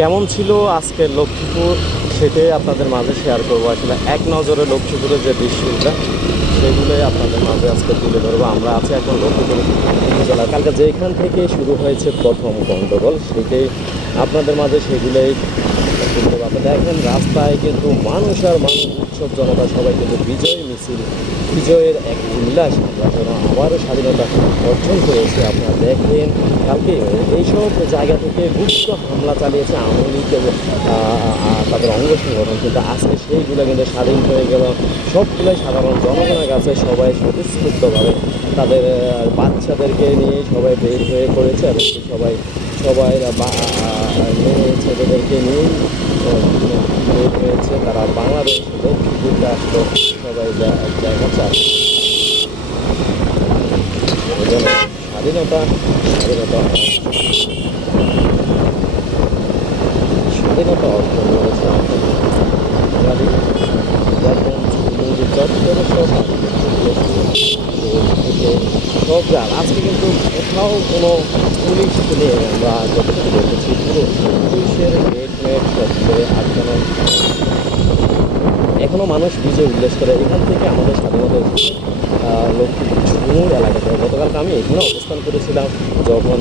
কেমন ছিল আজকে লক্ষ্মীপুর সেটাই আপনাদের মাঝে শেয়ার করব। আসলে এক নজরে লক্ষ্মীপুরের যে দৃশ্যটা, সেগুলোই আপনাদের মাঝে আজকে তুলে ধরবো। আমরা আছি এখন লক্ষ্মীপুর জেলা কালকে যেখান থেকে শুরু হয়েছে প্রথম গণ্ডগোল সেটাই আপনাদের মাঝে সেগুলোই ধরবো। আপনি দেখেন, রাস্তায় কিন্তু মানুষ আর মানুষ, উৎসব জনতা সবাই কিন্তু বিজয় মিছিল, বিজয়ের এক উল্লাস আমরা যেন আবারও স্বাধীনতা অর্জন করেছি। আপনারা দেখেন, কালকে এইসব জায়গা থেকে গুপ্ত হামলা চালিয়েছে আওয়ামী লীগ তাদের অঙ্গ সংগঠন কিন্তু আজকে সেইগুলো কিন্তু স্বাধীন হয়ে গেল। সবগুলোই সাধারণ জনগণের কাছে সবাই স্বতঃস্ফূর্তভাবে তাদের বাচ্চাদেরকে নিয়ে সবাই বের হয়ে পড়েছে এবং সবাই সবাই মেয়ে ছেলেদেরকে নিয়েই বের হয়েছে তারা বাংলাদেশ লক্ষ্মীপুরটা আসলে সবাই দে- দেখাচ্ছে আর কি। এজন্য স্বাধীনতা স্বাধীনতা স্বাধীনতা অর্জন করেছে আমাদের বাঙালি যেমন ঝুমুর চত্বরে সব থেকে সব যার আজকে কিন্তু কোথাও কোনো পুলিশ নেই আমরা যতটুকু দেখেছি পুরো পুলিশের গেট মেট চত্বরে আটকানো এখনও মানুষ বিজয় উল্লেখ করে এখান থেকে আমাদের স্বাধীনতা লক্ষ্মী ঝুমুর এলাকাতে। গতকালকে আমি এখানে অবস্থান করেছিলাম যখন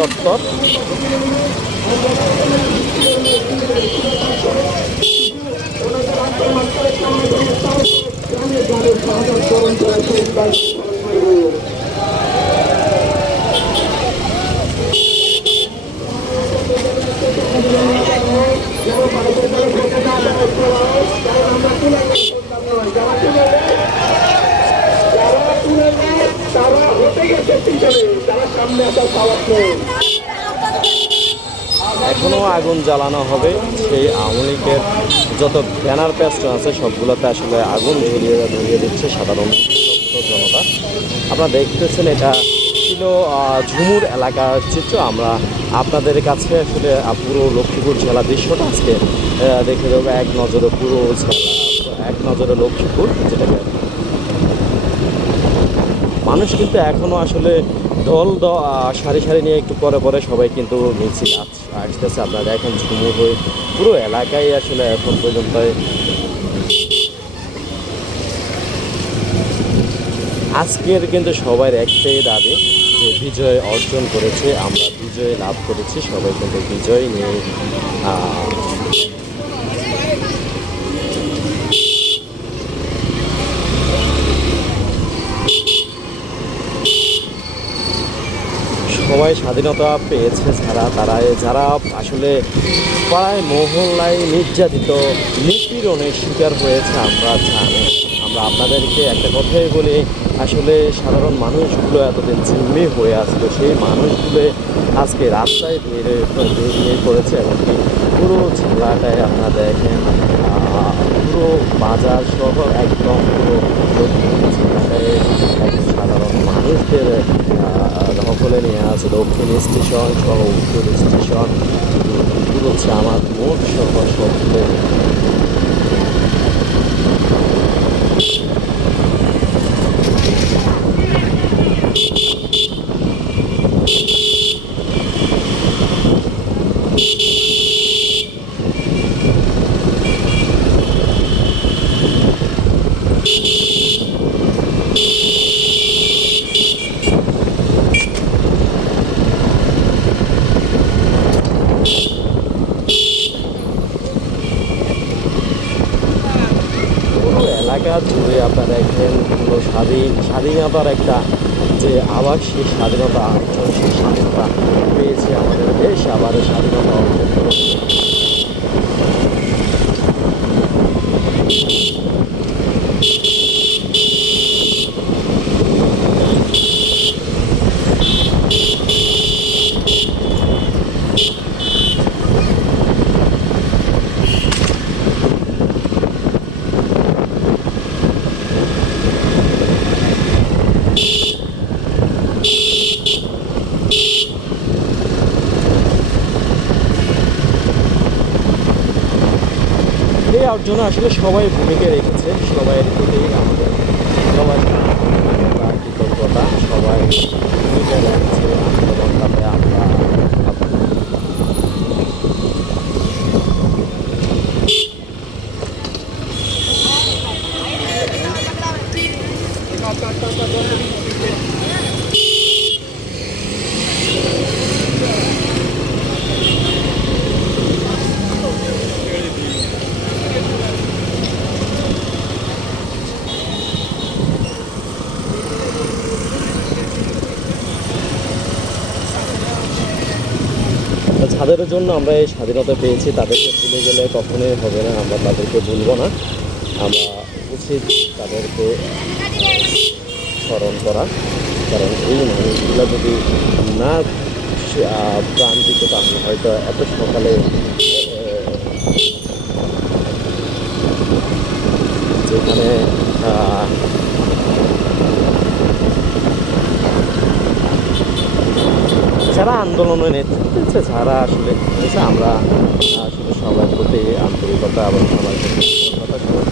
আহ, শহীদ চত্বর তারা হতে গেছে পিছনে তারা সামনে আসার সাহস নেই এখনও আগুন জ্বালানো হবে, সেই আওয়ামী লীগের যত ব্যানার পেস্ট আছে, সবগুলোতে আসলে আগুন ধরিয়ে ধরিয়ে দিচ্ছে সাধারণ জনতা। আপনারা দেখতেছেন এটা ছিল ঝুমুর এলাকার চিত্র। আমরা আপনাদের কাছে আসলে পুরো লক্ষ্মীপুর জেলা দৃশ্যটা আজকে দেখে দেবো। এক নজরে পুরো এক নজরে লক্ষ্মীপুর, যেটাকে মানুষ কিন্তু এখনও আসলে দল সারি সারি নিয়ে একটু পরে পরে সবাই কিন্তু মিছিল আস- আসতেছে, আপনারা এখন ঝুমু হয়ে পুরো এলাকায় আসলে এখন পর্যন্ত আজকের কিন্তু সবার একটাই দাবি যে বিজয় অর্জন করেছে, আমরা বিজয় লাভ করেছি, সবাই কিন্তু বিজয় নিয়ে সবাই স্বাধীনতা পেয়েছে যারা তারা যারা আসলে পাড়ায় মহল্লায় নির্যাতিত নিপীড়নের শিকার হয়েছে, আমরা জানি। আমরা আপনাদেরকে একটা কথাই বলি, আসলে সাধারণ মানুষগুলো এতদিন জিম্মি হয়ে আসলো, সেই মানুষগুলো আজকে রাস্তায় বেরিয়ে বেরিয়ে পড়েছে, এমনকি পুরো জেলাটায় আপনারা দেখেন। পুরো বাজার সহ একদম পুরো সাধারণ মানুষদের দখলে নিয়ে আছে, দক্ষিণ স্টেশন সহ উত্তর স্টেশন, পুরো হচ্ছে আমার মোট সহ সবগুলো পুরো এলাকা জুড়ে আপনারা দেখেন পুরো স্বাধীন, স্বাধীনতার একটা যে আবার সেই স্বাধীনতা সেই স্বাধীনতা পেয়েছে আমাদের দেশ, আবার স্বাধীনতা অর্জন করেছে অর্জনে আসলে সবাই ভূমিকা রেখেছে সবাইয়ের প্রতি আমাদের সবাই কৃতজ্ঞতা কৃতজ্ঞতা সবাই ভূমিকা রেখেছে আন্দোলনটাতে আমরা যাদের জন্য আমরা এই স্বাধীনতা পেয়েছি, তাদেরকে ভুলে গেলে কখনোই হবে না, আমরা তাদেরকে ভুলবো না। আমরা উচিত তাদেরকে স্মরণ করা, কারণ এই মানুষগুলো যদি না প্রাণ দিত তাহলে হয়তো এত সকালে যেখানে যারা আন্দোলনে নেতৃত্ব দিচ্ছে যারা আসলে আমরা আসলে সবার প্রতি আন্তরিকতা আবার সবার প্রতি সবার প্রতি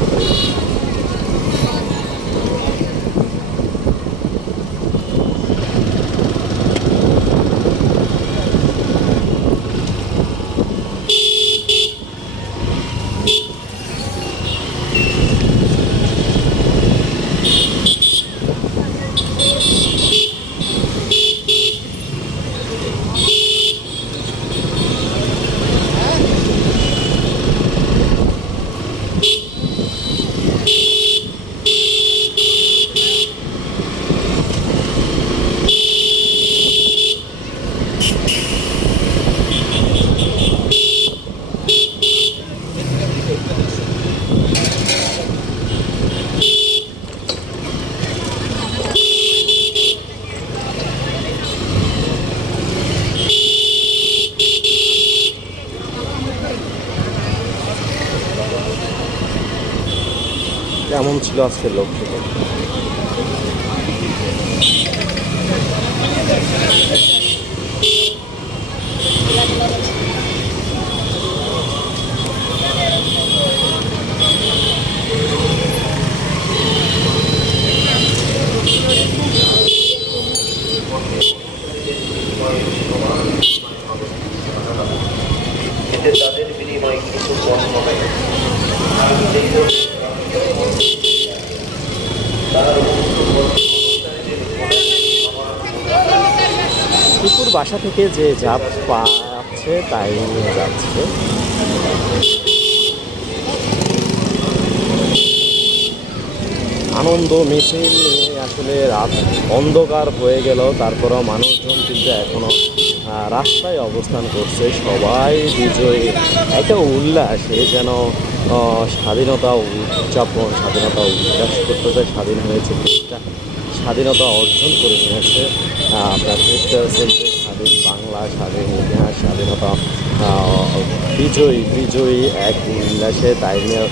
কেমন ছিল আজকের লক্ষ্য এতে তাদের বিনিময়ে কিছু কম হবে শিপুর বাসা থেকে যে যা পাচ্ছে তাই নিয়ে যাচ্ছে। আনন্দ মিছিল আসলে রাত অন্ধকার হয়ে গেল তারপরেও মানুষজন কিন্তু এখনও আহ, রাস্তায় অবস্থান করছে। সবাই বিজয়ী। একটা উল্লাস এ যেন স্বাধীনতা উদযাপন স্বাধীনতা উল্লাস করতে স্বাধীন হয়েছে স্বাধীনতা অর্জন করে নিয়েছে। আপনার দেখতে স্বাধীন বাংলা, স্বাধীন ইতিহাস, স্বাধীনতা বিজয়ী বিজয়ী এক উল্লাসে তাই নিয়ে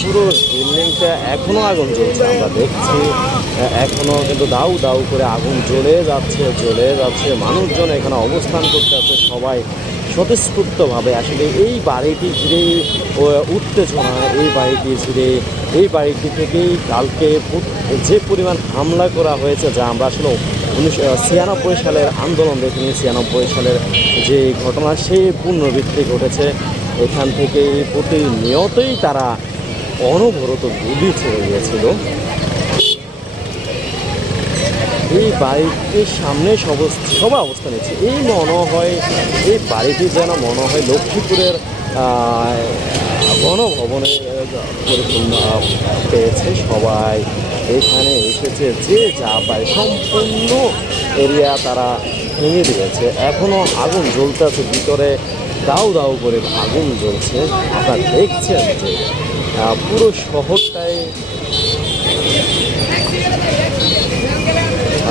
পুরো বিল্ডিংটা এখনও আগুন জ্বলছে। আমরা দেখছি এখনও কিন্তু দাউ দাউ করে আগুন জ্বলে যাচ্ছে জ্বলে যাচ্ছে। মানুষজন এখানে অবস্থান করতে আছে, সবাই স্বতঃস্ফূর্তভাবে আসলে এই বাড়িটি ঘিরে উত্তেজনা এই বাড়িটি ঘিরে, এই বাড়িটি থেকেই কালকে যে পরিমাণ হামলা করা হয়েছে যা আমরা আসলে উনিশশো ছিয়ানব্বই সালের আন্দোলন দেখিনি, ছিয়ানব্বই সালের যে ঘটনা সে পুনরাবৃত্তি ঘটেছে। এখান থেকে প্রতিনিয়তই তারা অনবরত গুলি ছেড়ে গিয়েছিল এই বাড়িটির সামনে সব সবাই অবস্থান নিচ্ছে এই মনে হয় এই বাড়িটি যেন মনে হয় লক্ষ্মীপুরের গণভবনে পরিপূর্ণ পেয়েছে সবাই। এখানে এসেছে যে যা পায়, সম্পূর্ণ এরিয়া তারা ভেঙে দিয়েছে। এখনও আগুন জ্বলতে আছে, ভিতরে দাউ দাউ করে আগুন জ্বলছে। আপনারা দেখছেন যে পুরো শহরটাই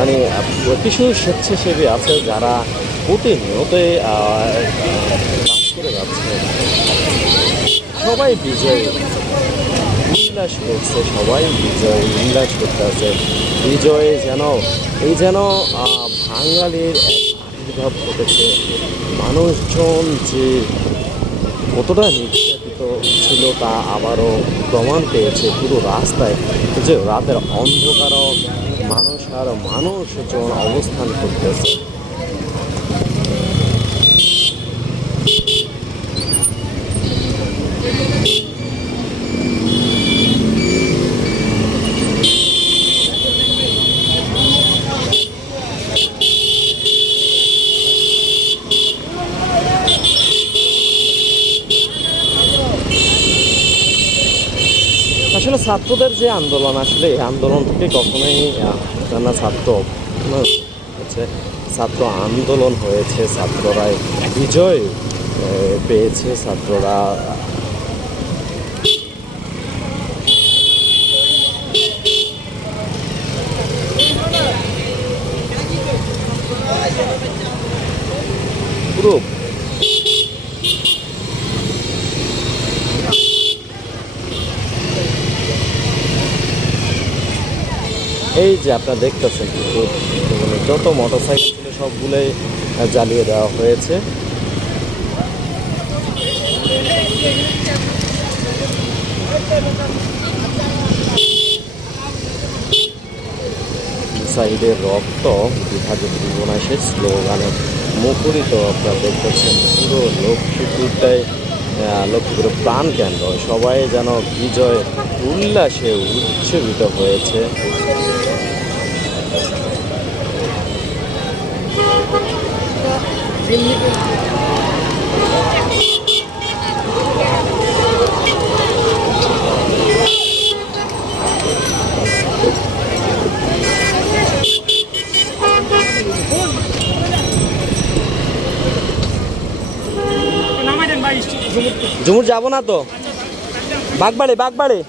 মানে কিছু স্বেচ্ছাসেবী আছে যারা প্রতিনিয়তই কাজ করে যাচ্ছে। সবাই বিজয়। উল্লাস করছে, সবাই বিজয়, উল্লাস করতে আছে বিজয় যেন, এই যেন বাঙালির এক আবির্ভাব ঘটেছে। মানুষজন যে কতটা নির্যাতিত ছিল তা আবারও প্রমাণ পেয়েছে। পুরো রাস্তায় যে রাতের অন্ধকারও মানুষ আর মানুষজন অবস্থান করতেছে আসলে ছাত্রদের যে আন্দোলন আসলে, এই আন্দোলন থেকে কখনোই জানা ছাত্র হচ্ছে ছাত্র আন্দোলন হয়েছে ছাত্ররা বিজয় পেয়েছে, ছাত্ররা পুরো এই যে আপনারা দেখতেছেন মানে যত মোটর সাইকেল ছিল সবগুলোই জ্বালিয়ে দেওয়া হয়েছে। সাইডের রক্ত বিভাজন জীবনায় সে স্লোগানে মুখরিত আপনারা দেখতেছেন পুরো লক্ষ্মীপুরটাই লক্ষ্মীপুরের প্রাণ কেন্দ্র। সবাই যেন বিজয় উল্লাসে উচ্ছ্বসিত হয়েছে। ঝুমুর যাব না তো। বাগবাড়ি বাগবাড়ি।